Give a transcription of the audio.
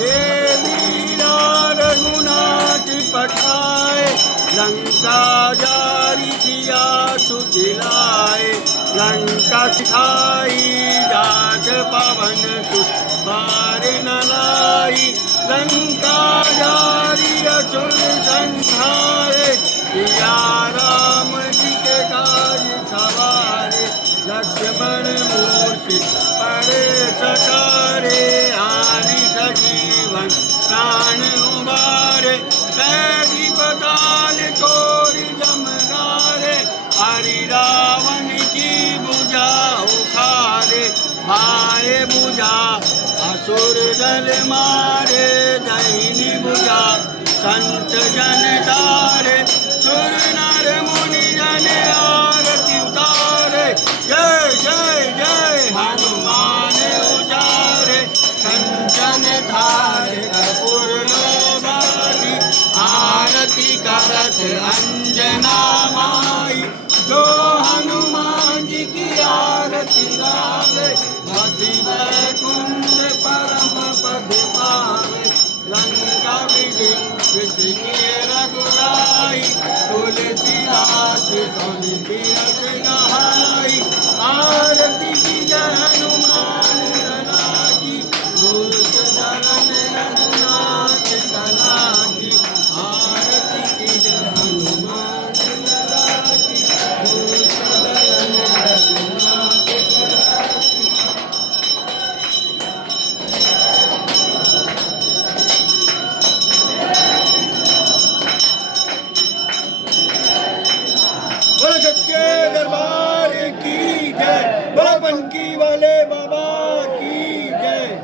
देवीरा रघुनाथ पठाए लंका जारी दिया सुखिलाए लंका सिखाई जाट पवन सुख बार न लाई लंका जारी असुर संहारे सिया राम जी के काज सवारे लक्ष्मण मूर्ति पड़े सकारे हानि सजीवन प्राण उबारे कैदी पताल चोरी जमगारे हरि रावण की बुझा उखारे भाए बुझा असुर दल मारे दहिनी बुझा संत जन तारे सुर नर मुनि जन आरती उतारे जय जय जय हनुमान उचारे कंचन धारे कपूर लोबारी आरती करत अंजना माई जो हनुमान जी की आरती गावे बसी वैकुंठ परम पद पावे लंका विजय कृष्ण रघुराई तुलसीदास सोनी तीरथ नहाई आरती की जय हनुमान लला की दूत धरन रघुनाथ कला की आरती की जय हनुमान लला की दूत धरन रघुनाथ कला की। बोलो सच्चे दरबार की जय बोलो पंकी वाले बाबा की जय।